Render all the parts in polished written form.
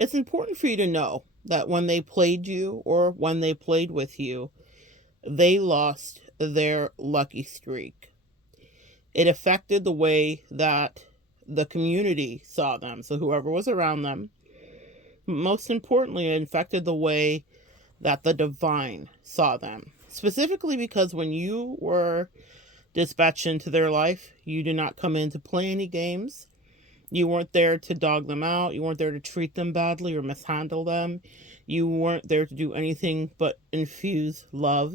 It's important for you to know that when they played you or when they played with you, they lost their lucky streak. It affected the way that the community saw them, so whoever was around them. Most importantly, it affected the way that the divine saw them. Specifically because when you were dispatched into their life, you did not come in to play any games. You weren't there to dog them out. You weren't there to treat them badly or mishandle them. You weren't there to do anything but infuse love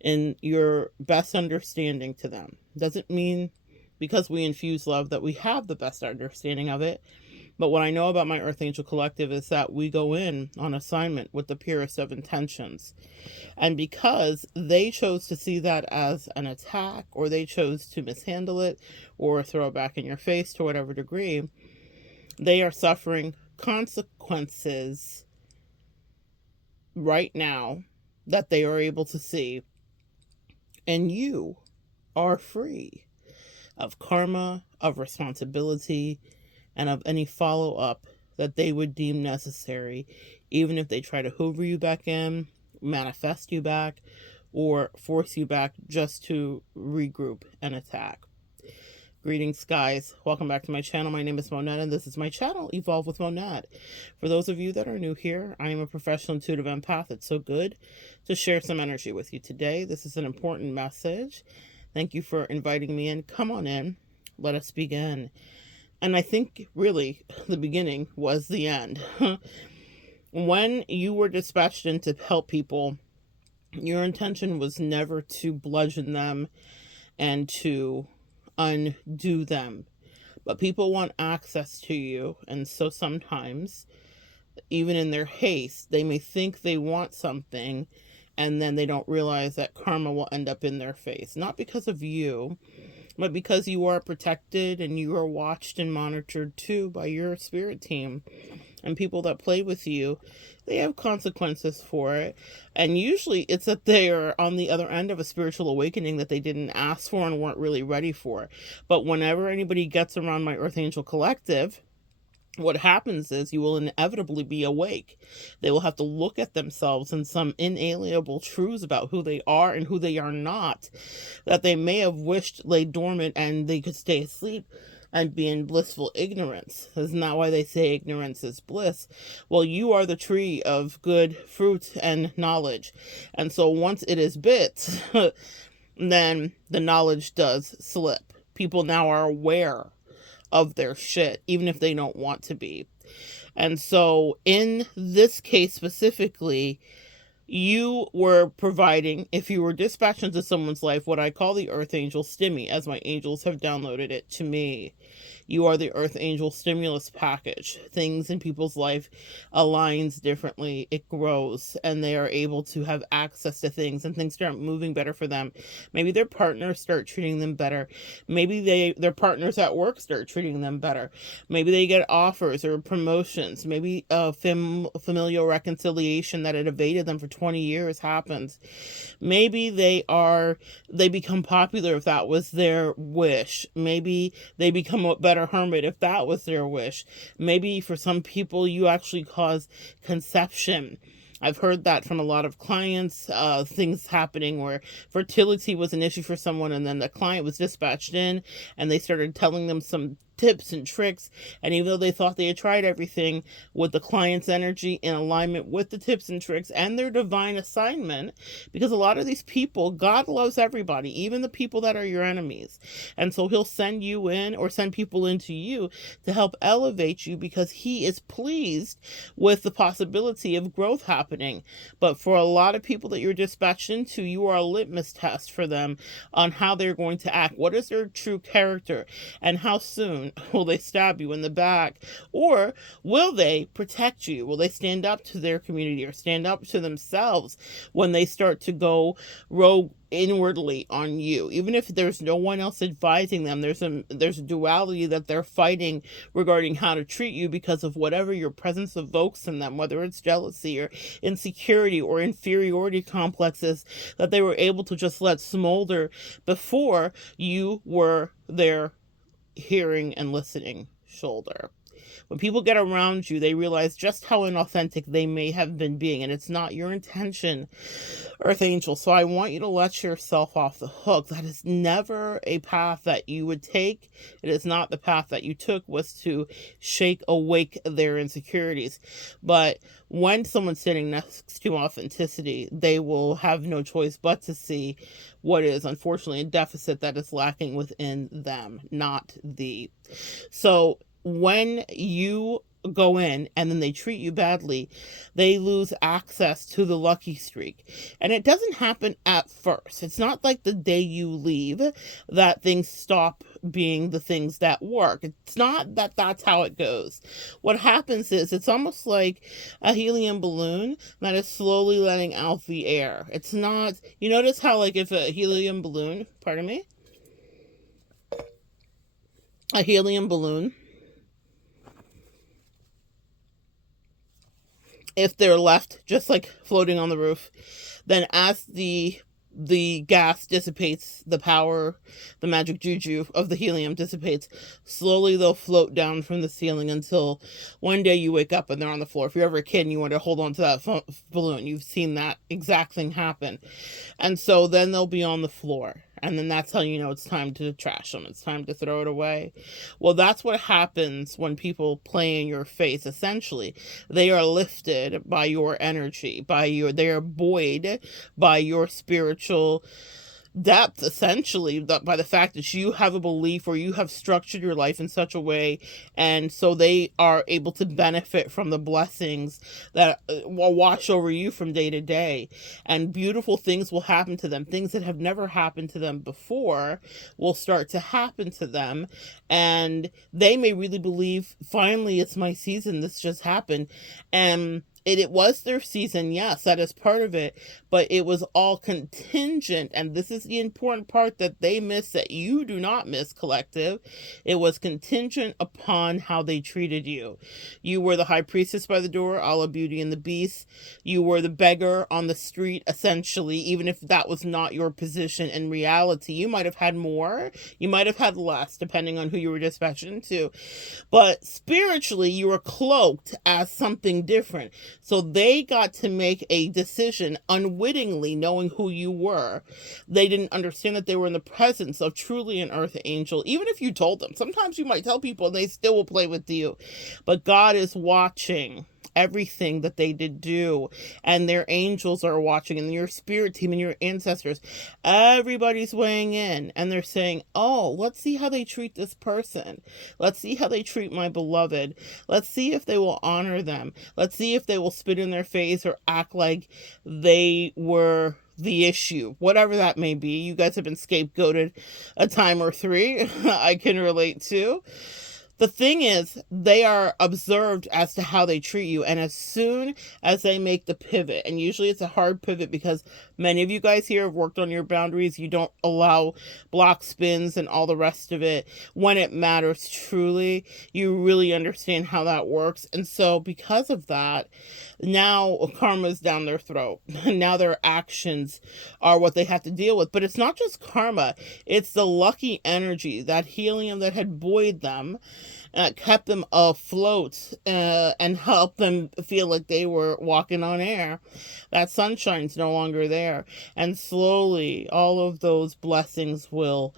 and your best understanding to them. Doesn't mean because we infuse love that we have the best understanding of it. But what I know about my Earth Angel Collective is that we go in on assignment with the purest of intentions. And because they chose to see that as an attack, or they chose to mishandle it, or throw it back in your face to whatever degree, they are suffering consequences right now that they are able to see. And you are free of karma, of responsibility, and of any follow-up that they would deem necessary, even if they try to hoover you back in, manifest you back, or force you back just to regroup and attack. Greetings, guys. Welcome back to my channel. My name is Monette, and this is my channel, Evolve with Monette. For those of you that are new here, I am a professional intuitive empath. It's so good to share some energy with you today. This is an important message. Thank you for inviting me in. Come on in. Let us begin. And I think, really, the beginning was the end. When you were dispatched in to help people, your intention was never to bludgeon them and to undo them. But people want access to you, and so sometimes, even in their haste, they may think they want something, and then they don't realize that karma will end up in their face. Not because of you, but because you are protected and you are watched and monitored too by your spirit team. And people that play with you, they have consequences for it. And usually it's that they are on the other end of a spiritual awakening that they didn't ask for and weren't really ready for. But whenever anybody gets around my Earth Angel Collective, what happens is you will inevitably be awake. They will have to look at themselves and some inalienable truths about who they are and who they are not, that they may have wished lay dormant and they could stay asleep and be in blissful ignorance. Isn't that why they say ignorance is bliss? Well, you are the tree of good fruit and knowledge. And so once it is bit, then the knowledge does slip. People now are aware of their shit, even if they don't want to be. And so in this case specifically, you were providing, if you were dispatched into someone's life, what I call the Earth Angel Stimmy, as my angels have downloaded it to me. You are the Earth Angel Stimulus package. Things in people's life aligns differently. It grows, and they are able to have access to things, and things start moving better for them. Maybe their partners start treating them better. Maybe their partners at work start treating them better. Maybe they get offers or promotions. Maybe a familial reconciliation that had evaded them for 20 years happens. Maybe they become popular if that was their wish. Maybe they become a better hermit if that was their wish. Maybe for some people you actually cause conception. I've heard that from a lot of clients, things happening where fertility was an issue for someone, and then the client was dispatched in and they started telling them some tips and tricks, and even though they thought they had tried everything, with the client's energy in alignment with the tips and tricks and their divine assignment, because a lot of these people, God loves everybody, even the people that are your enemies, and so he'll send you in or send people into you to help elevate you because he is pleased with the possibility of growth happening. But for a lot of people that you're dispatched into, you are a litmus test for them on how they're going to act. What is their true character, and how soon will they stab you in the back? Or will they protect you? Will they stand up to their community or stand up to themselves when they start to go rogue inwardly on you? Even if there's no one else advising them, there's a duality that they're fighting regarding how to treat you because of whatever your presence evokes in them, whether it's jealousy or insecurity or inferiority complexes that they were able to just let smolder before you were their hearing and listening shoulder. When people get around you, they realize just how inauthentic they may have been being, and it's not your intention, Earth Angel. So I want you to let yourself off the hook. That is never a path that you would take. It is not the path that you took, was to shake awake their insecurities. But when someone's sitting next to authenticity, they will have no choice but to see what is unfortunately a deficit that is lacking within them, not thee. So when you go in and then they treat you badly, they lose access to the lucky streak. And it doesn't happen at first. It's not like the day you leave that things stop being the things that work. It's not that that's how it goes. What happens is it's almost like a helium balloon that is slowly letting out the air. It's not, you notice how, like, if a helium balloon, pardon me, a helium balloon, if they're left just like floating on the roof, then as the gas dissipates, the power, the magic juju of the helium dissipates, slowly they'll float down from the ceiling until one day you wake up and they're on the floor. If you're ever a kid and you want to hold on to that balloon, you've seen that exact thing happen. And so then they'll be on the floor. And then that's how you know it's time to trash them. It's time to throw it away. Well, that's what happens when people play in your face. Essentially, they are lifted by your energy, they are buoyed by your spiritual depth, essentially, by the fact that you have a belief or you have structured your life in such a way, and so they are able to benefit from the blessings that will wash over you from day to day, and beautiful things will happen to them. Things that have never happened to them before will start to happen to them, and they may really believe, finally it's my season, this just happened. And it was their season, yes, that is part of it, but it was all contingent, and this is the important part that they miss, that you do not miss, collective. It was contingent upon how they treated you. You were the high priestess by the door, a la Beauty and the Beast. You were the beggar on the street, essentially, even if that was not your position in reality. You might have had more, you might have had less, depending on who you were dispatched into. But spiritually, you were cloaked as something different. So they got to make a decision unwittingly, knowing who you were. They didn't understand that they were in the presence of truly an earth angel, even if you told them. Sometimes you might tell people and they still will play with you. But God is watching everything that they did do, and their angels are watching, and your spirit team and your ancestors, everybody's weighing in, and they're saying, oh, let's see how they treat this person. Let's see how they treat my beloved. Let's see if they will honor them. Let's see if they will spit in their face or act like they were the issue, whatever that may be. You guys have been scapegoated a time or three. I can relate to. The thing is, they are observed as to how they treat you, and as soon as they make the pivot, and usually it's a hard pivot because many of you guys here have worked on your boundaries, you don't allow block spins and all the rest of it. When it matters truly, you really understand how that works, and so because of that, now karma's down their throat. Now their actions are what they have to deal with. But it's not just karma, it's the lucky energy, that helium that had buoyed them, kept them afloat, and helped them feel like they were walking on air. That sunshine's no longer there. And slowly, all of those blessings will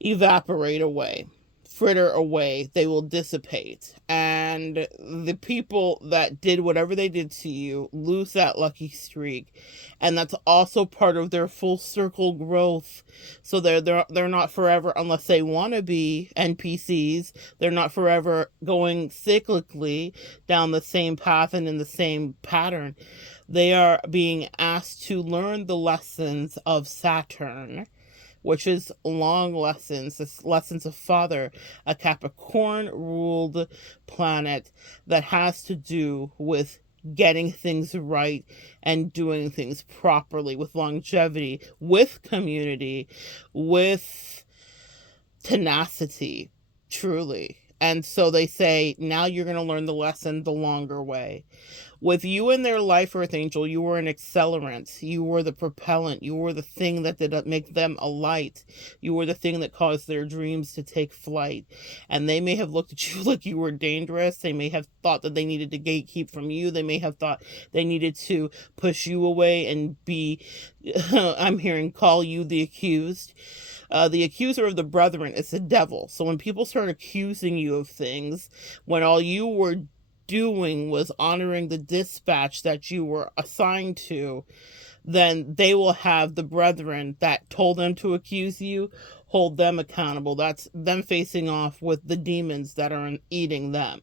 evaporate away, fritter away. They will dissipate. And the people that did whatever they did to you lose that lucky streak. And that's also part of their full circle growth. So they're not forever, unless they want to be NPCs. They're not forever going cyclically down the same path and in the same pattern. They are being asked to learn the lessons of Saturn, which is long lessons, lessons of Father, a Capricorn-ruled planet that has to do with getting things right and doing things properly, with longevity, with community, with tenacity, truly. And so they say, now you're going to learn the lesson the longer way. With you in their life, Earth Angel, you were an accelerant. You were the propellant. You were the thing that did make them a light. You were the thing that caused their dreams to take flight. And they may have looked at you like you were dangerous. They may have thought that they needed to gatekeep from you. They may have thought they needed to push you away and be, I'm hearing, call you the accused. The accuser of the brethren is the devil. So when people start accusing you of things, when all you were doing was honoring the dispatch that you were assigned to, then they will have the brethren that told them to accuse you hold them accountable. That's them facing off with the demons that are eating them.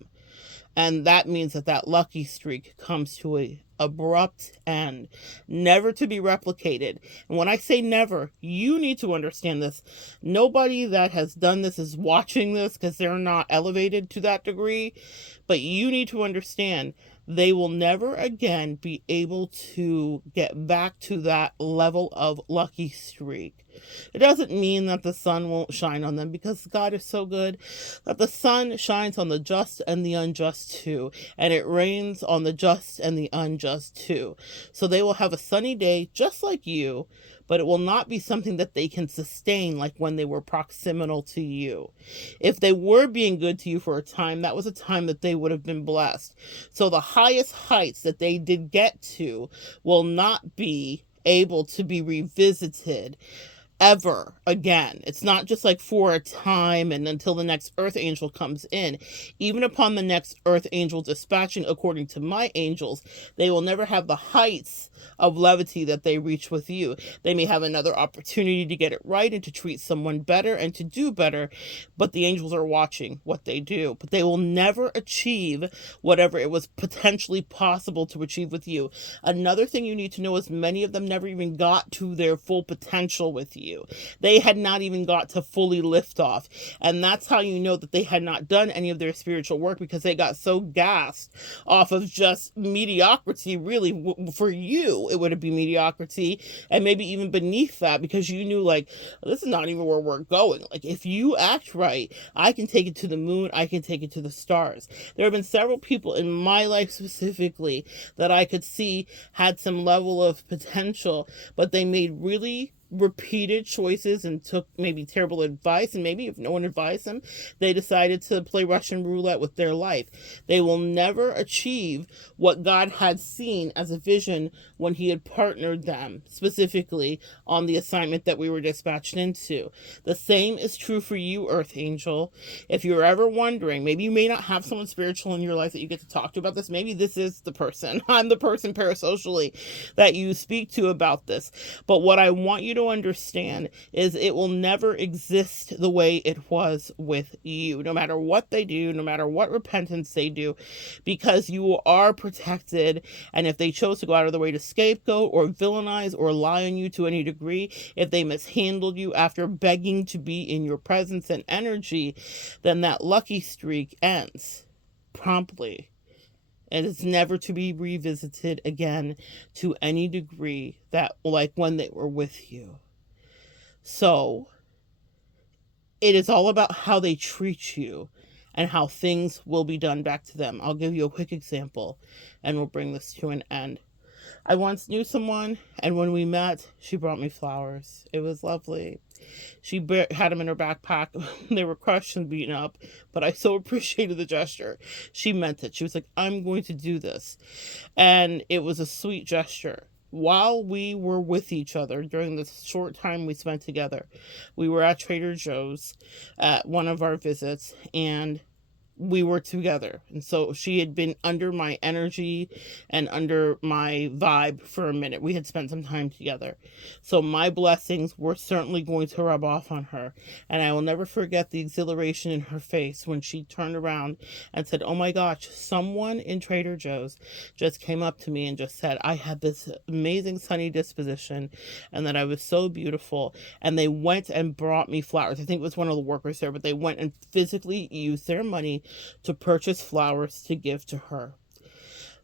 And that means that that lucky streak comes to a abrupt end, never to be replicated. And when I say never, you need to understand this. Nobody that has done this is watching this because they're not elevated to that degree. But you need to understand they will never again be able to get back to that level of lucky streak. It doesn't mean that the sun won't shine on them, because God is so good that the sun shines on the just and the unjust too, and it rains on the just and the unjust too. So they will have a sunny day just like you, but it will not be something that they can sustain like when they were proximal to you. If they were being good to you for a time, that was a time that they would have been blessed. So the highest heights that they did get to will not be able to be revisited ever again. It's not just like for a time and until the next earth angel comes in. Even upon the next earth angel dispatching according to my angels, they will never have the heights of levity that they reach with you. They may have another opportunity to get it right and to treat someone better and to do better, but the angels are watching what they do. But they will never achieve whatever it was potentially possible to achieve with you. Another thing you need to know is many of them never even got to their full potential with you. They had not even got to fully lift off. And that's how you know that they had not done any of their spiritual work, because they got so gassed off of just mediocrity. Really, for you, it would be mediocrity, and maybe even beneath that, because you knew, like, this is not even where we're going. Like, if you act right, I can take it to the moon, I can take it to the stars. There have been several people in my life specifically that I could see had some level of potential, but they made really repeated choices and took maybe terrible advice, and maybe if no one advised them, they decided to play Russian roulette with their life. They will never achieve what God had seen as a vision when he had partnered them specifically on the assignment that we were dispatched into. The same is true for you, Earth Angel. If you're ever wondering, maybe you may not have someone spiritual in your life that you get to talk to about this. Maybe this is the person. I'm the person parasocially that you speak to about this. But what I want you to understand is it will never exist the way it was with you, no matter what they do, no matter what repentance they do, because you are protected. And if they chose to go out of the way to scapegoat or villainize or lie on you to any degree, if they mishandled you after begging to be in your presence and energy, then that lucky streak ends promptly. It is never to be revisited again to any degree that, like when they were with you. So it is all about how they treat you and how things will be done back to them. I'll give you a quick example and we'll bring this to an end. I once knew someone, and when we met, she brought me flowers. It was lovely. She had them in her backpack. They were crushed and beaten up, but I so appreciated the gesture. She meant it. She was like, I'm going to do this. And it was a sweet gesture. While we were with each other during the short time we spent together, we were at Trader Joe's at one of our visits, and we were together. And so she had been under my energy and under my vibe for a minute. We had spent some time together. So my blessings were certainly going to rub off on her. And I will never forget the exhilaration in her face when she turned around and said, oh my gosh, someone in Trader Joe's just came up to me and just said I had this amazing sunny disposition and that I was so beautiful. And they went and brought me flowers. I think it was one of the workers there, but they went and physically used their money to purchase flowers to give to her.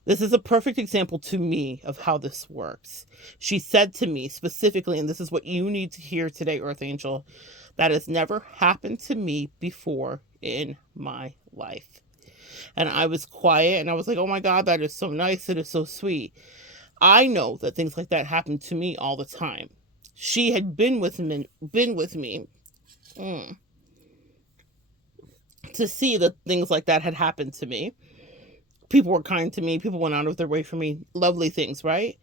This is a perfect example to me of how this works. She said to me specifically, and this is what you need to hear today, Earth Angel, that has never happened to me before in my life. and I was quiet, and I was like, oh my God, that is so nice. It is so sweet. I know that things like that happen to me all the time. She had been with me to see that things like that had happened to me. People were kind to me. People went out of their way for me. Lovely things, right?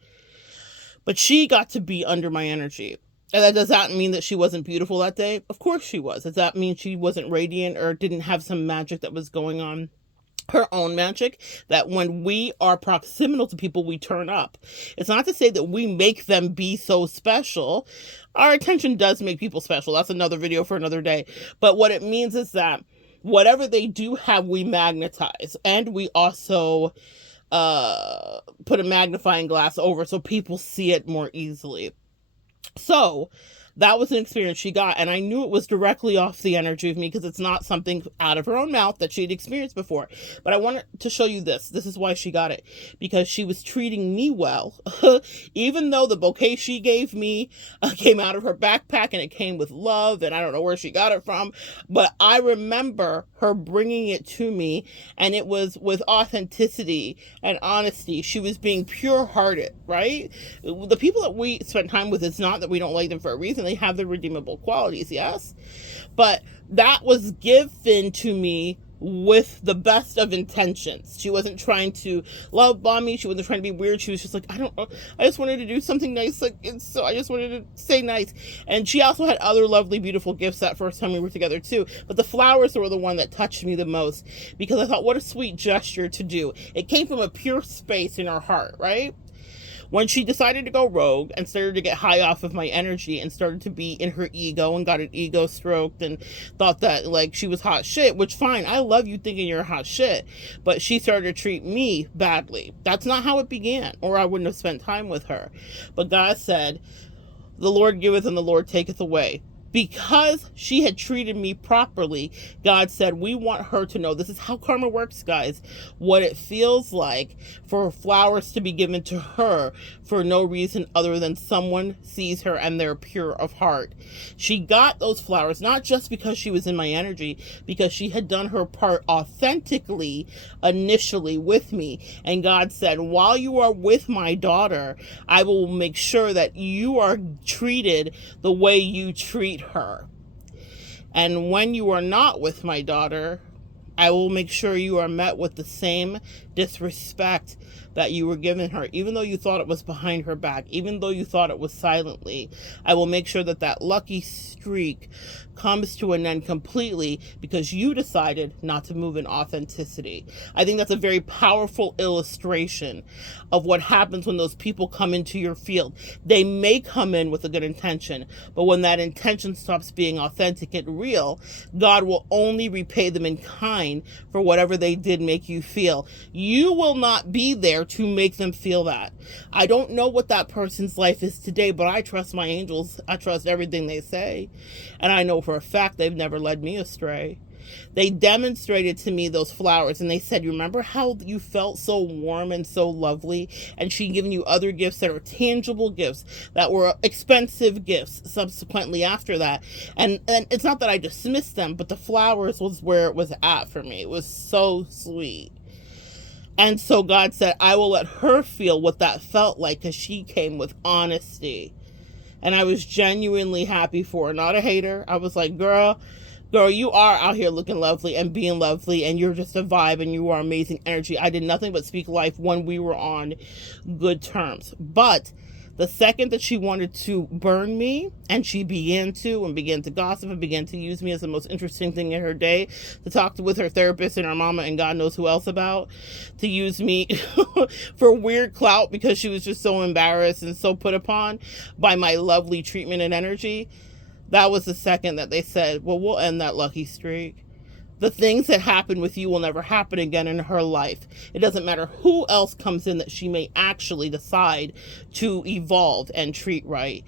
But she got to be under my energy. And that does that mean that she wasn't beautiful that day? Of course she was. Does that mean she wasn't radiant or didn't have some magic that was going on? Her own magic, that when we are proximal to people, we turn up. It's not to say that we make them be so special. Our attention does make people special. That's another video for another day. But what it means is that whatever they do have, we magnetize. And we also put a magnifying glass over so people see it more easily. So that was an experience she got, and I knew it was directly off the energy of me because it's not something out of her own mouth that she'd experienced before. But I wanted to show you this. This is why she got it, because she was treating me well. Even though the bouquet she gave me came out of her backpack and it came with love, and I don't know where she got it from, but I remember her bringing it to me, and it was with authenticity and honesty. She was being pure-hearted, right? The people that we spend time with, it's not that we don't like them for a reason. They have their redeemable qualities, yes? But that was given to me with the best of intentions. She wasn't trying to love bomb me. She wasn't trying to be weird. She was just like, I just wanted to do something nice. So I just wanted to say nice. And she also had other lovely, beautiful gifts that first time we were together too. But the flowers were the one that touched me the most, because I thought, what a sweet gesture to do. It came from a pure space in her heart, right? When she decided to go rogue and started to get high off of my energy and started to be in her ego and got an ego stroked and thought that like she was hot shit, which fine, I love you thinking you're hot shit, but she started to treat me badly. That's not how it began, or I wouldn't have spent time with her. But God said, the Lord giveth and the Lord taketh away. Because she had treated me properly, God said, we want her to know, this is how karma works, guys, what it feels like for flowers to be given to her for no reason other than someone sees her and they're pure of heart. She got those flowers not just because she was in my energy, because she had done her part authentically initially with me. And God said, while you are with my daughter, I will make sure that you are treated the way you treat her. And when you are not with my daughter, I will make sure you are met with the same disrespect that you were giving her, even though you thought it was behind her back, even though you thought it was silently. I will make sure that that lucky streak comes to an end completely because you decided not to move in authenticity. I think that's a very powerful illustration of what happens when those people come into your field. They may come in with a good intention, but when that intention stops being authentic and real, God will only repay them in kind for whatever they did make you feel. You will not be there to make them feel that. I don't know what that person's life is today, but I trust my angels. I trust everything they say. And I know for a fact they've never led me astray. They demonstrated to me those flowers and they said, you remember how you felt so warm and so lovely? And she'd given you other gifts that are tangible gifts, that were expensive gifts subsequently after that. And it's not that I dismissed them, but the flowers was where it was at for me. It was so sweet. And so God said, I will let her feel what that felt like because she came with honesty. And I was genuinely happy for her, not a hater. I was like, girl, you are out here looking lovely and being lovely, and you're just a vibe and you are amazing energy. I did nothing but speak life when we were on good terms. But the second that she wanted to burn me, and she began to gossip and began to use me as the most interesting thing in her day, to talk with her therapist and her mama and God knows who else about, to use me for weird clout because she was just so embarrassed and so put upon by my lovely treatment and energy. That was the second that they said, well, we'll end that lucky streak. The things that happen with you will never happen again in her life. It doesn't matter who else comes in that she may actually decide to evolve and treat right.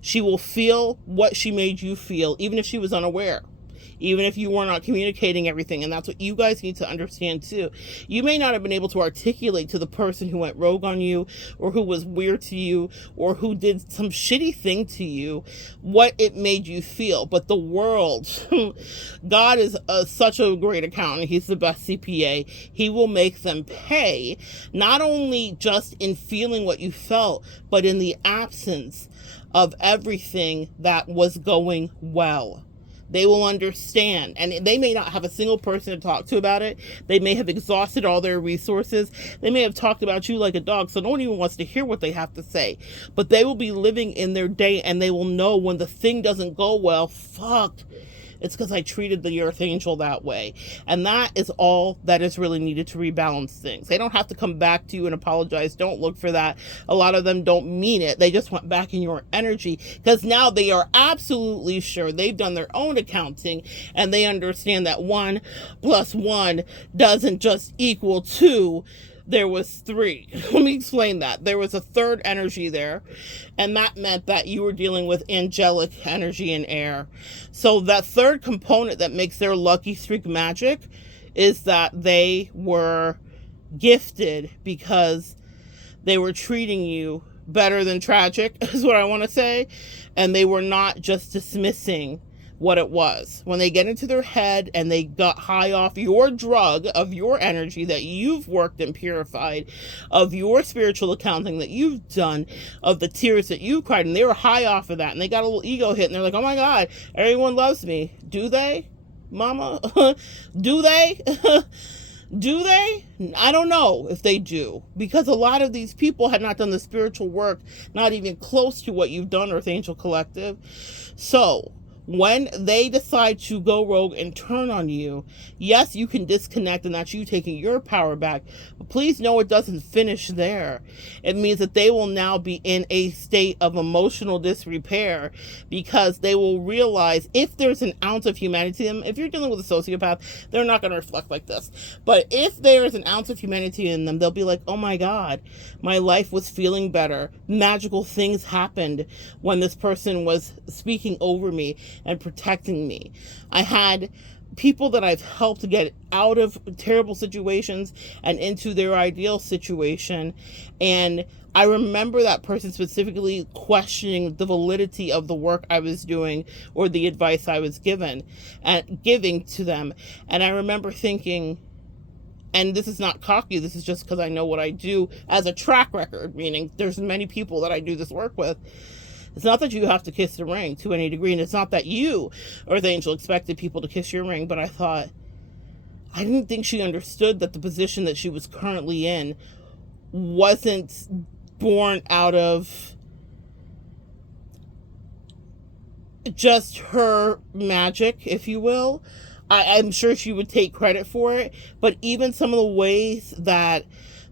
She will feel what she made you feel, even if she was unaware. even if you were not communicating everything. And that's what you guys need to understand too. You may not have been able to articulate to the person who went rogue on you, or who was weird to you, or who did some shitty thing to you, what it made you feel. But the world, God is such a great accountant. He's the best CPA. He will make them pay, not only just in feeling what you felt, but in the absence of everything that was going well. They will understand, and they may not have a single person to talk to about it. They may have exhausted all their resources. They may have talked about you like a dog, so no one even wants to hear what they have to say. But they will be living in their day, and they will know when the thing doesn't go well, fuck, it's because I treated the earth angel that way. And that is all that is really needed to rebalance things. They don't have to come back to you and apologize. Don't look for that. A lot of them don't mean it. They just want back in your energy, because now they are absolutely sure they've done their own accounting, and they understand that 1 + 1 doesn't just equal 2. There was 3. Let me explain that. There was a third energy there, and that meant that you were dealing with angelic energy and air. So that third component that makes their lucky streak magic is that they were gifted because they were treating you better than tragic, is what I want to say. And they were not just dismissing what it was. When they get into their head and they got high off your drug of your energy that you've worked and purified, of your spiritual accounting that you've done, of the tears that you cried, and they were high off of that, and they got a little ego hit, and they're like, oh my God, everyone loves me. Do they, mama? Do they? Do they? I don't know if they do, because a lot of these people had not done the spiritual work, not even close to what you've done, Earth Angel Collective. So when they decide to go rogue and turn on you, yes, you can disconnect, and that's you taking your power back. But please know it doesn't finish there. It means that they will now be in a state of emotional disrepair, because they will realize, if there's an ounce of humanity in them, if you're dealing with a sociopath, they're not going to reflect like this. But if there's an ounce of humanity in them, they'll be like, oh my God, my life was feeling better. Magical things happened when this person was speaking over me and protecting me. I had people that I've helped get out of terrible situations and into their ideal situation, and I remember that person specifically questioning the validity of the work I was doing or the advice I was giving to them. And I remember thinking, and this is not cocky, this is just because I know what I do as a track record, meaning there's many people that I do this work with. It's not that you have to kiss the ring to any degree, and it's not that you or the angel expected people to kiss your ring, but I thought, I didn't think she understood that the position that she was currently in wasn't born out of just her magic, if you will. I'm sure she would take credit for it, but even some of the ways that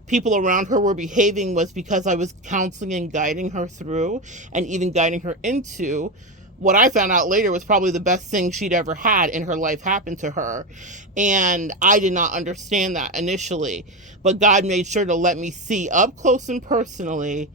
people around her were behaving was because I was counseling and guiding her through, and even guiding her into what I found out later was probably the best thing she'd ever had in her life happen to her. And I did not understand that initially, but God made sure to let me see up close and personally,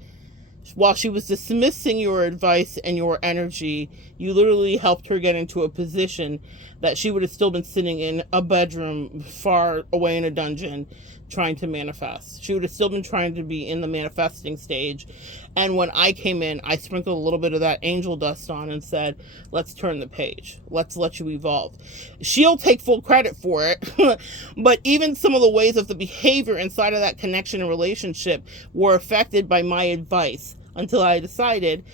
while she was dismissing your advice and your energy, you literally helped her get into a position that she would have still been sitting in a bedroom far away in a dungeon trying to manifest. She would have still been trying to be in the manifesting stage. And when I came in, I sprinkled a little bit of that angel dust on and said, let's turn the page. Let's let you evolve. She'll take full credit for it. But even some of the ways of the behavior inside of that connection and relationship were affected by my advice, until I decided,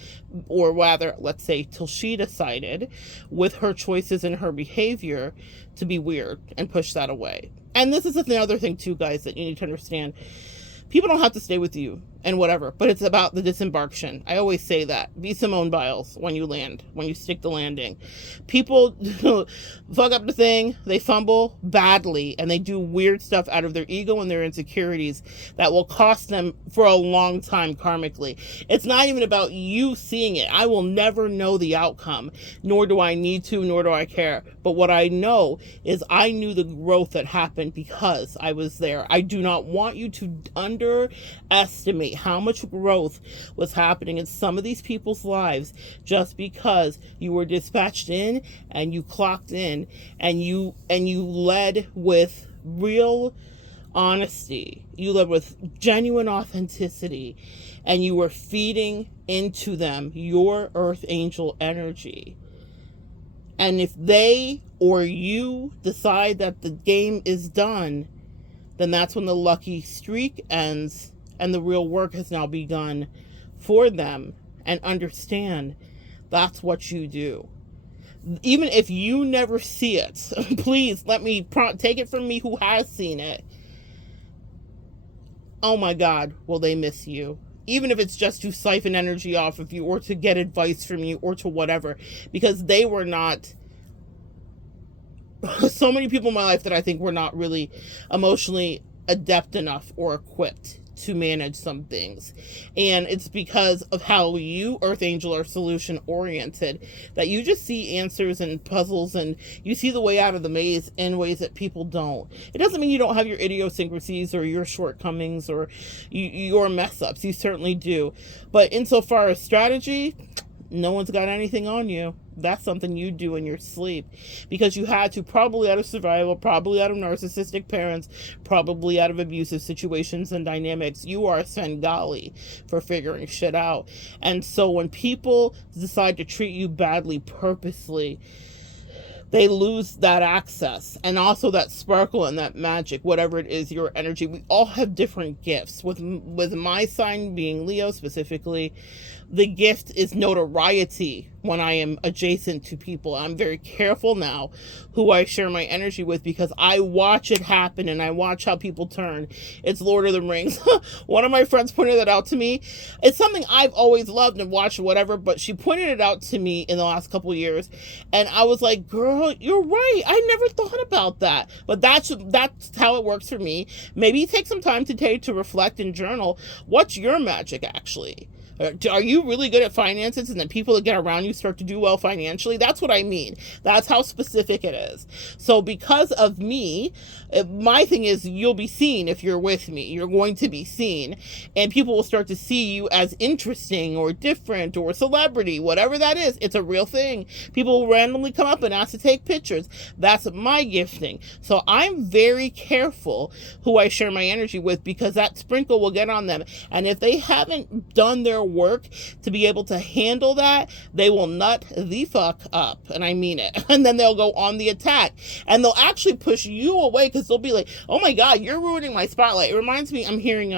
or rather, let's say, till she decided, with her choices and her behavior, to be weird and push that away. And this is another thing too, guys, that you need to understand. People don't have to stay with you and whatever, but it's about the disembarkation. I always say that. Be Simone Biles when you land, when you stick the landing. People fuck up the thing, they fumble badly, and they do weird stuff out of their ego and their insecurities that will cost them for a long time karmically. It's not even about you seeing it. I will never know the outcome, nor do I need to, nor do I care. But what I know is I knew the growth that happened because I was there. I do not want you to underestimate underestimate how much growth was happening in some of these people's lives just because you were dispatched in and you clocked in and you led with real honesty. You led with genuine authenticity, and you were feeding into them your earth angel energy. And if they or you decide that the game is done, then that's when the lucky streak ends and the real work has now begun for them. And understand, that's what you do. Even if you never see it, please let me take it from me who has seen it. Oh my God, will they miss you? Even if it's just to siphon energy off of you or to get advice from you or to whatever, because they were not, so many people in my life that I think were not really emotionally adept enough or equipped to manage some things. And it's because of how you, Earth Angel, are solution oriented, that you just see answers and puzzles and you see the way out of the maze in ways that people don't. It doesn't mean you don't have your idiosyncrasies or your shortcomings or your mess ups. You certainly do. But insofar as strategy, no one's got anything on you. That's something you do in your sleep because you had to, probably out of survival, probably out of narcissistic parents, probably out of abusive situations and dynamics. You are a Svengali for figuring shit out. And so when people decide to treat you badly purposely, they lose that access and also that sparkle and that magic, whatever it is, your energy. We all have different gifts. With my sign being Leo specifically, the gift is notoriety when I am adjacent to people. I'm very careful now who I share my energy with because I watch it happen and I watch how people turn. It's Lord of the Rings. One of my friends pointed that out to me. It's something I've always loved and watched whatever, but she pointed it out to me in the last couple of years. And I was like, girl, you're right. I never thought about that. But that's how it works for me. Maybe take some time today to reflect and journal. What's your magic actually? Are you really good at finances and the people that get around you start to do well financially? That's what I mean. That's how specific it is. So because of me, my thing is you'll be seen if you're with me. You're going to be seen. And people will start to see you as interesting or different or celebrity, whatever that is. It's a real thing. People will randomly come up and ask to take pictures. That's my gifting. So I'm very careful who I share my energy with because that sprinkle will get on them. And if they haven't done their work to be able to handle that, they will nut the fuck up, and I mean it. And then they'll go on the attack and they'll actually push you away because they'll be like, oh my God, you're ruining my spotlight. It reminds me, I'm hearing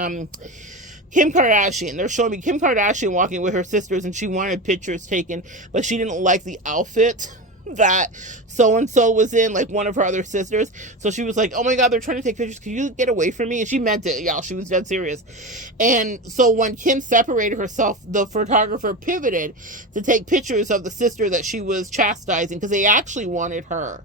Kim Kardashian. They're showing me Kim Kardashian walking with her sisters and she wanted pictures taken, but she didn't like the outfit that so-and-so was in, like one of her other sisters. So she was like, oh my God, they're trying to take pictures. Can you get away from me? And she meant it, y'all. She was dead serious. And so when Kim separated herself, the photographer pivoted to take pictures of the sister that she was chastising because they actually wanted her.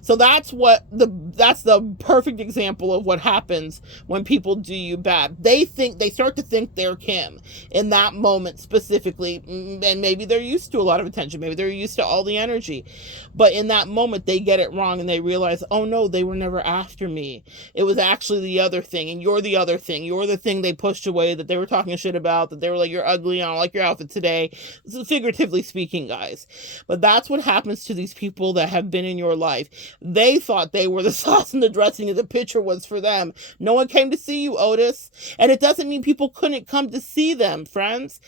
So that's the perfect example of what happens when people do you bad. They start to think they're Kim in that moment specifically, and maybe they're used to a lot of attention, maybe they're used to all the energy, but in that moment they get it wrong and they realize, oh no, they were never after me. It was actually the other thing, and you're the other thing. You're the thing they pushed away, that they were talking shit about, that they were like, you're ugly, I don't like your outfit today. This is figuratively speaking, guys. But that's what happens to these people that have been in your life. They thought they were the sauce in the dressing and the picture was for them. No one came to see you, Otis. And it doesn't mean people couldn't come to see them, friends.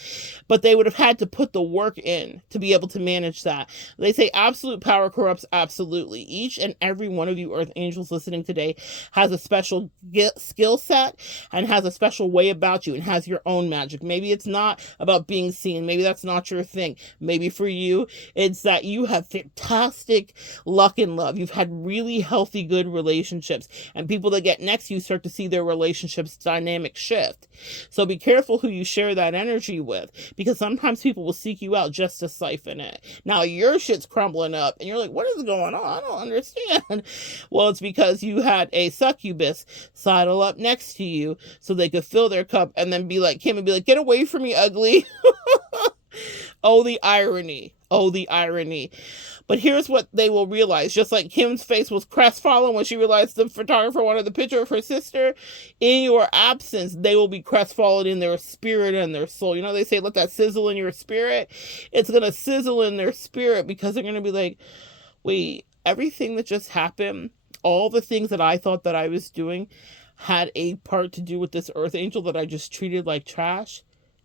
But they would have had to put the work in to be able to manage that. They say absolute power corrupts absolutely. Each and every one of you Earth Angels listening today has a special skill set and has a special way about you and has your own magic. Maybe it's not about being seen. Maybe that's not your thing. Maybe for you, it's that you have fantastic luck and love. You've had really healthy, good relationships, and people that get next to you start to see their relationships dynamic shift. So be careful who you share that energy with, because sometimes people will seek you out just to siphon it. Now your shit's crumbling up and you're like, what is going on? I don't understand. Well, it's because you had a succubus sidle up next to you so they could fill their cup and then be like Kim and be like, get away from me, ugly. Oh, the irony. Oh, the irony. But here's what they will realize. Just like Kim's face was crestfallen when she realized the photographer wanted the picture of her sister, in your absence, they will be crestfallen in their spirit and their soul. You know, they say, let that sizzle in your spirit. It's going to sizzle in their spirit, because they're going to be like, wait, everything that just happened, all the things that I thought that I was doing had a part to do with this earth angel that I just treated like trash.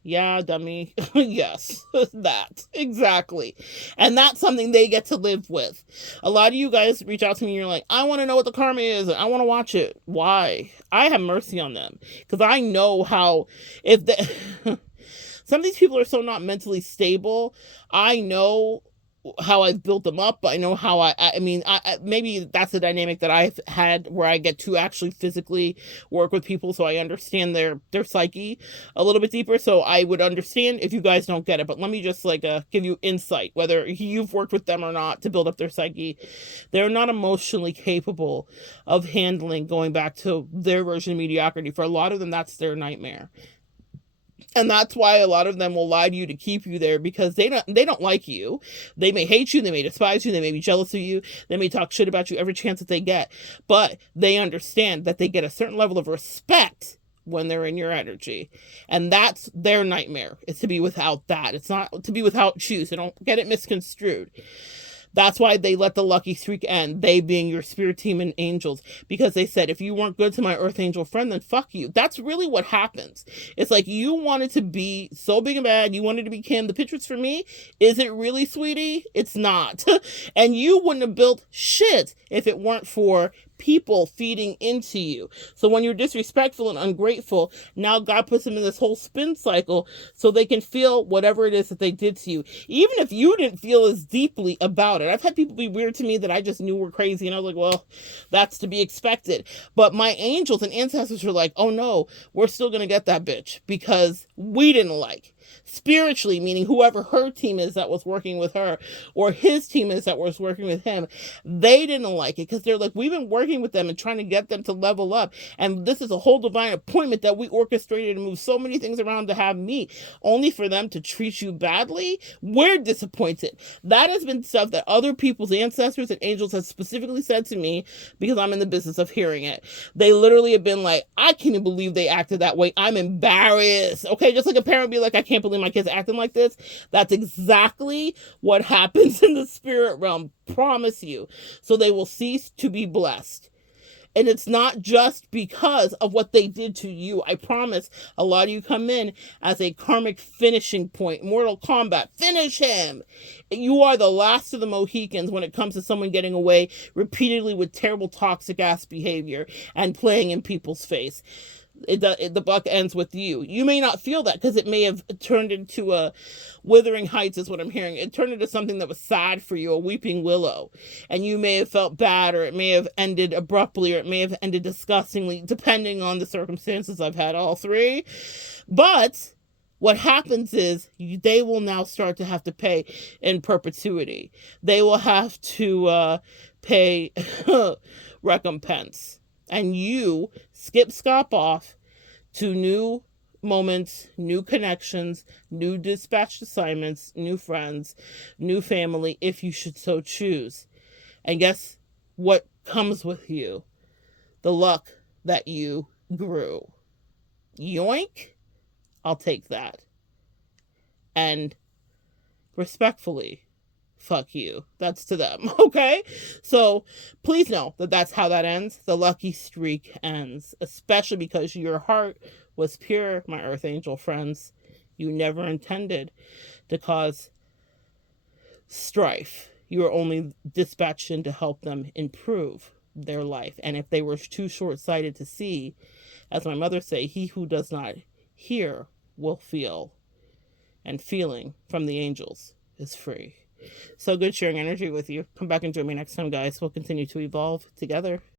Yeah, dummy. Yes, that. Exactly. And that's something they get to live with. A lot of you guys reach out to me and you're like, I want to know what the karma is. I want to watch it. Why? I have mercy on them. Because I know how, if the, some of these people are so not mentally stable. I know how I've built them up. I know how I mean, maybe that's the dynamic that I've had, where I get to actually physically work with people, so I understand their psyche a little bit deeper. So I would understand if you guys don't get it, but let me just like give you insight, whether you've worked with them or not, to build up their psyche. They're not emotionally capable of handling going back to their version of mediocrity. For a lot of them, that's their nightmare. And that's why a lot of them will lie to you to keep you there, because they don't like you. They may hate you, they may despise you, they may be jealous of you, they may talk shit about you every chance that they get. But they understand that they get a certain level of respect when they're in your energy. And that's their nightmare, is to be without that. It's not to be without you, so don't get it misconstrued. That's why they let the lucky streak end, they being your spirit team and angels, because they said, if you weren't good to my earth angel friend, then fuck you. That's really what happens. It's like, you wanted to be so big and bad, you wanted to be Kim. The picture's for me. Is it really, sweetie? It's not. And you wouldn't have built shit if it weren't for people feeding into you. So when you're disrespectful and ungrateful, now God puts them in this whole spin cycle so they can feel whatever it is that they did to you, even if you didn't feel as deeply about it. I've had people be weird to me that I just knew were crazy, and I was like, well, that's to be expected. But my angels and ancestors were like, oh no, we're still gonna get that bitch, because we didn't like. Spiritually, meaning whoever her team is that was working with her, or his team is that was working with him, they didn't like it, because they're like, we've been working with them and trying to get them to level up, and this is a whole divine appointment that we orchestrated and moved so many things around to have meet, only for them to treat you badly. We're disappointed. That has been stuff that other people's ancestors and angels have specifically said to me, because I'm in the business of hearing it. They literally have been like, I can't even believe they acted that way. I'm embarrassed. Okay, just like a parent be like, I can't believe my kids acting like this. That's exactly what happens in the spirit realm. Promise you. So they will cease to be blessed. And it's not just because of what they did to you. I promise a lot of you come in as a karmic finishing point. Mortal Kombat. Finish him. You are the last of the Mohicans when it comes to someone getting away repeatedly with terrible toxic ass behavior and playing in people's face. The buck ends with you. You may not feel that, because it may have turned into a Wuthering Heights, is what I'm hearing. It turned into something that was sad for you, a weeping willow. And you may have felt bad, or it may have ended abruptly, or it may have ended disgustingly, depending on the circumstances. I've had all three. But what happens is they will now start to have to pay in perpetuity. They will have to pay recompense. And you skip off to new moments, new connections, new dispatched assignments, new friends, new family, if you should so choose. And guess what comes with you? The luck that you grew. Yoink? I'll take that. And respectfully, fuck you. That's to them, okay? So please know that that's how that ends. The lucky streak ends, especially because your heart was pure, my earth angel friends. You never intended to cause strife. You were only dispatched in to help them improve their life. And if they were too short-sighted to see, as my mother say, he who does not hear will feel. And feeling from the angels is free. So good sharing energy with you. Come back and join me next time, guys. We'll continue to evolve together.